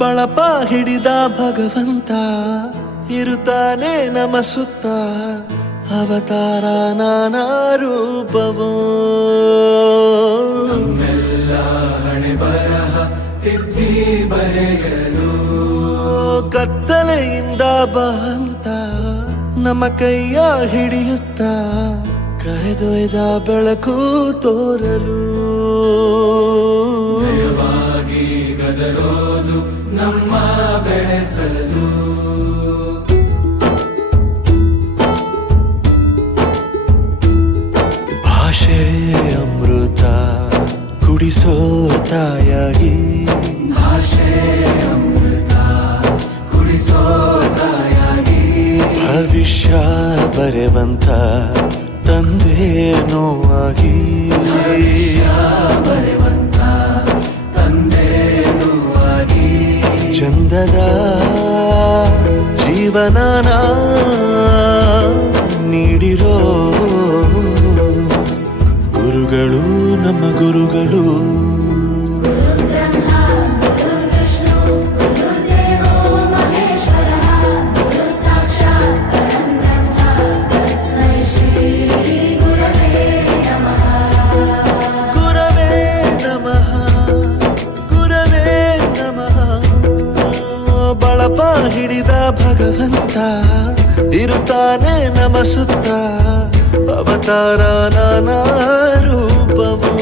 ಬಳಪ ಹಿಡಿದ ಭಗವಂತ ಇರುತ್ತಾನೆ ನಮ ಸುತ್ತ ಅವತಾರ ನಾನಾ ರೂಪವೋ ನಮ್ಮೆಲ್ಲ ಹಣೆ ಬರಹ ತಿದ್ದಿ ಬರೆಯಲು ಕತ್ತಲೆಯಿಂದ ಬಂತ ನಮ್ಮ ಕೈಯ ಹಿಡಿಯುತ್ತ ಕರೆದೊಯ್ದ ಬೆಳಕು ತೋರಲು ಭಯವಾಗಿ ಗದರೋದು ನಮ್ಮ ಬೆಳೆಸಲು ಭಾಷೆ ಅಮೃತ ಕುಡಿಸೋ ತಾಯಾಗಿ ಭಾಷೆ ಅಮೃತ ಕುಡಿಸೋ ತಾಯಾಗಿ ಭವಿಷ್ಯ ಬರೆವಂತ ತಂದೇನೋ ಆಗಿ ಬರೆವಂತ ತಂದೇನೂ ಆಗಿ ಚಂದದ ಜೀವನನ ನೀಡಿರೋ ಗುರುಗಳು ನಮ್ಮ ಗುರುಗಳು ಗುರವೇ ನಮಃ ಗುರವೇ ನಮಃ ಬಳಪ ಹಿಡಿದ ಭಗವಂತ ಇರುತ್ತಾನೆ ನಮ ಸುತ್ತ ಅವತಾರ ನಾನಾ ರೂಪವೋ